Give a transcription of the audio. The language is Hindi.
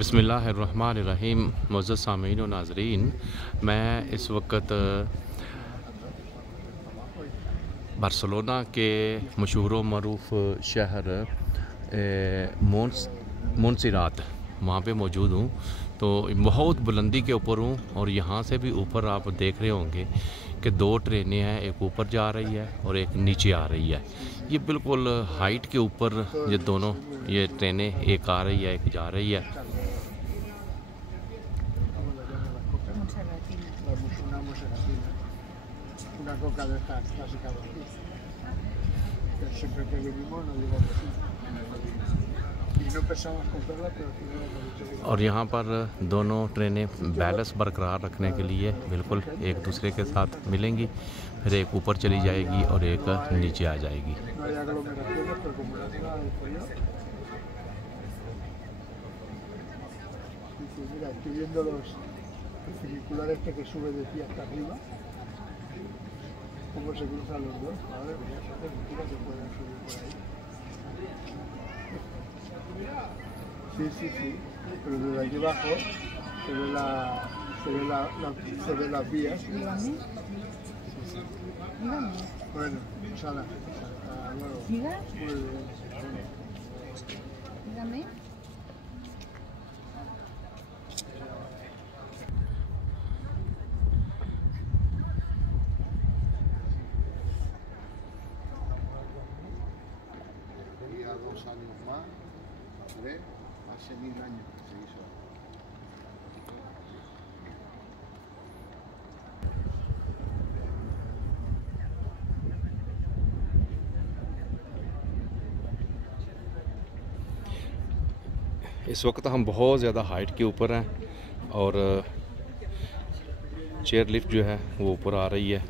बिस्मिल्लाहिर्रहमानिर्रहीम। मुअज़्ज़ज़ सामीन व नाज़रीन, मैं इस वक्त बार्सिलोना के मशहूर व मरूफ शहर मोंसेरात वहाँ पे मौजूद हूँ। तो बहुत बुलंदी के ऊपर हूँ और यहाँ से भी ऊपर आप देख रहे होंगे कि दो ट्रेनें हैं, एक ऊपर जा रही है और एक नीचे आ रही है। ये बिल्कुल हाइट के ऊपर ये दोनों ये ट्रेनें, एक आ रही है एक जा रही है। और यहाँ पर दोनों ट्रेनें बैलेंस बरकरार रखने के लिए बिल्कुल एक दूसरे के साथ मिलेंगी, फिर एक ऊपर चली जाएगी और एक नीचे आ जाएगी। Cómo se cruzan los dos, madre mía, se pueden subir por ahí. Sí, sí, sí, pero desde aquí abajo se ve las vías. Dígame. Sí, sí. Dígame. Bueno, pues hasta luego. Diga. Muy bien. Dígame. A 2 años más, hace 1000 años que se hizo. इस वक्त हम बहुत ज़्यादा हाइट के ऊपर हैं और चेयर लिफ्ट जो है वो ऊपर आ रही है।